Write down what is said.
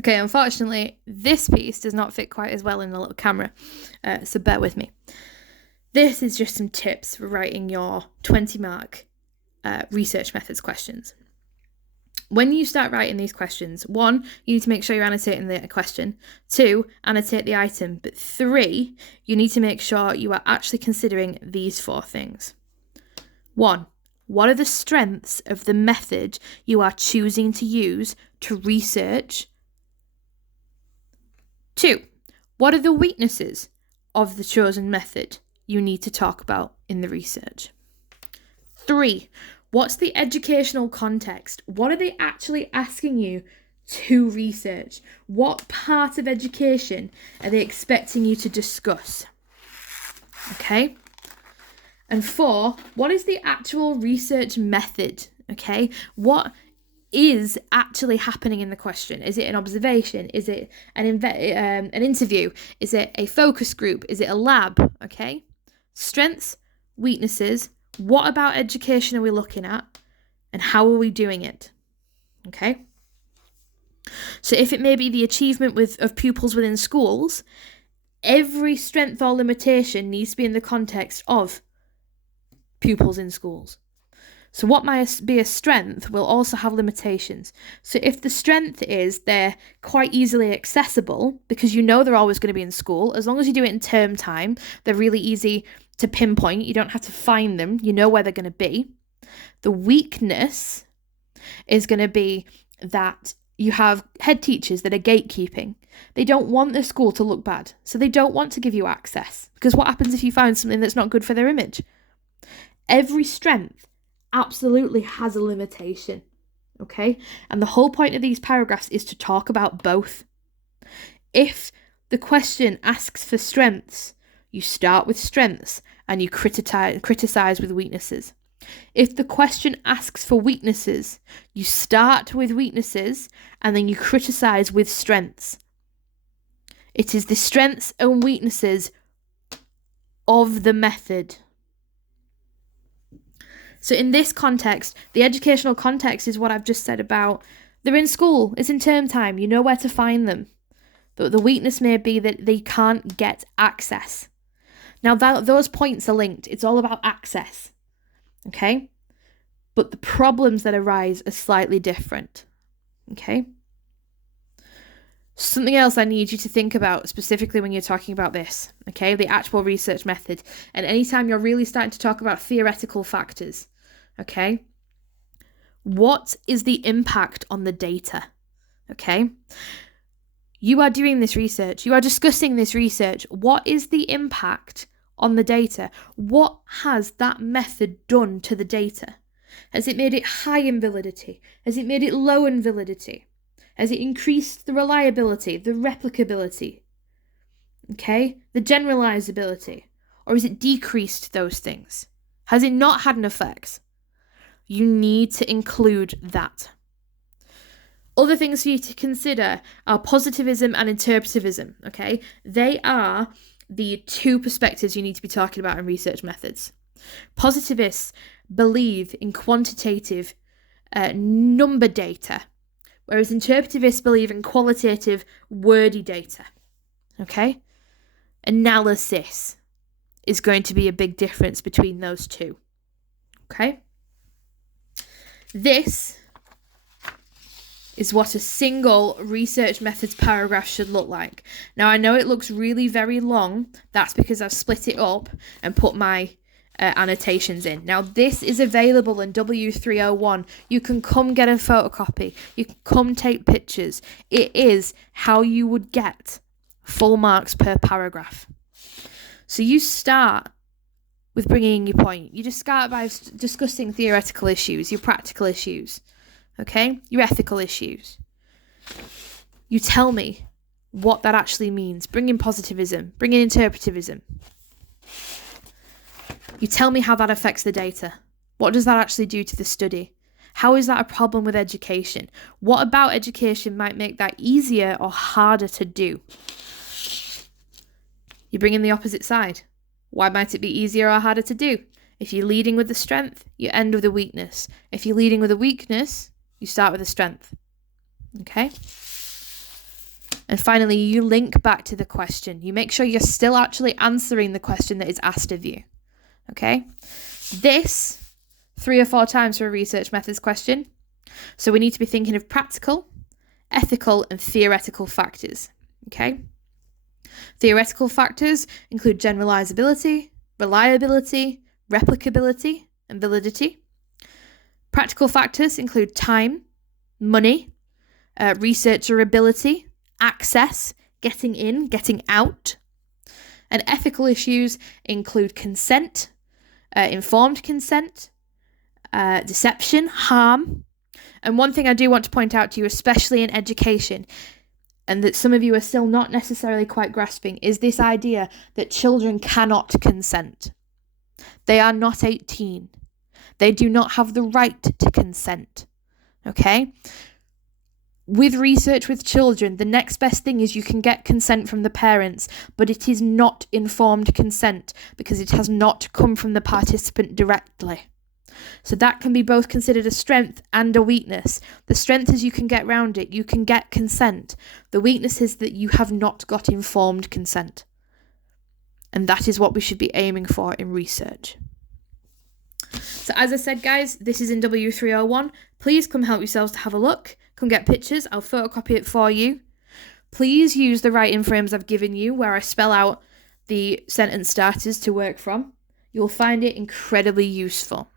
Okay, unfortunately, this piece does not fit quite as well in the little camera, so bear with me. This is just some tips for writing your 20-mark research methods questions. When you start writing these questions, 1, you need to make sure you're annotating the question. 2, annotate the item. But 3, you need to make sure you are actually considering these 4 things. 1, what are the strengths of the method you are choosing to use to research? 2, what are the weaknesses of the chosen method you need to talk about in the research? 3, what's the educational context? What are they actually asking you to research? What part of education are they expecting you to discuss? Okay. And 4, what is the actual research method? Okay. What is actually happening in the question? Is it an observation? Is it an interview? Is it a focus group? Is it a lab? Okay. Strengths, weaknesses. What about education are we looking at? And how are we doing it? Okay. So if it may be the achievement of pupils within schools, every strength or limitation needs to be in the context of pupils in schools. So what might be a strength will also have limitations. So if the strength is they're quite easily accessible, because you know they're always going to be in school, as long as you do it in term time, they're really easy to pinpoint. You don't have to find them. You know where they're going to be. The weakness is going to be that you have head teachers that are gatekeeping. They don't want their school to look bad, so they don't want to give you access. Because what happens if you find something that's not good for their image? Every strength absolutely has a limitation, okay? And the whole point of these paragraphs is to talk about both. If the question asks for strengths, you start with strengths and you criticize with weaknesses. If the question asks for weaknesses, you start with weaknesses and then you criticize with strengths. It is the strengths and weaknesses of the method. So in this context, the educational context is what I've just said about they're in school, it's in term time, you know where to find them. But the weakness may be that they can't get access. Now those points are linked. It's all about access, okay? But the problems that arise are slightly different, okay? Something else I need you to think about specifically when you're talking about this, okay? The actual research method. And anytime you're really starting to talk about theoretical factors, okay? What is the impact on the data, okay? You are doing this research. You are discussing this research. What is the impact on the data? What has that method done to the data? Has it made it high in validity? Has it made it low in validity? Has it increased the reliability, the replicability, okay, the generalizability? Or has it decreased those things? Has it not had an effect? You need to include that. Other things for you to consider are positivism and interpretivism, okay? They are the 2 perspectives you need to be talking about in research methods. Positivists believe in quantitative number data, whereas interpretivists believe in qualitative wordy data, okay? Analysis is going to be a big difference between those 2, okay? This is what a single research methods paragraph should look like. Now, I know it looks really very long. That's because I've split it up and put my annotations in. Now, this is available in W301. You can come get a photocopy. You can come take pictures. It is how you would get full marks per paragraph. So you start with bringing in your point. You just start by discussing theoretical issues, your practical issues, okay? Your ethical issues. You tell me what that actually means. Bring in positivism. Bring in interpretivism. You tell me how that affects the data. What does that actually do to the study? How is that a problem with education? What about education might make that easier or harder to do? You bring in the opposite side. Why might it be easier or harder to do? If you're leading with the strength, you end with a weakness. If you're leading with a weakness, you start with a strength. Okay? And finally, you link back to the question. You make sure you're still actually answering the question that is asked of you. Okay? This 3 or 4 times for a research methods question. So we need to be thinking of practical, ethical, and theoretical factors. Okay? Theoretical factors include generalizability, reliability, replicability, and validity. Practical factors include time, money, researcher ability, access, getting in, getting out. And ethical issues include consent, informed consent, deception, harm. And one thing I do want to point out to you, especially in education, and that some of you are still not necessarily quite grasping, is this idea that children cannot consent. They are not 18. They do not have the right to consent. Okay? With research with children, the next best thing is you can get consent from the parents, but it is not informed consent because it has not come from the participant directly. So that can be both considered a strength and a weakness. The strength is you can get around it, you can get consent. The weakness is that you have not got informed consent. And that is what we should be aiming for in research. So as I said, guys, this is in W301. Please come help yourselves to have a look. Come get pictures. I'll photocopy it for you. Please use the writing frames I've given you where I spell out the sentence starters to work from. You'll find it incredibly useful.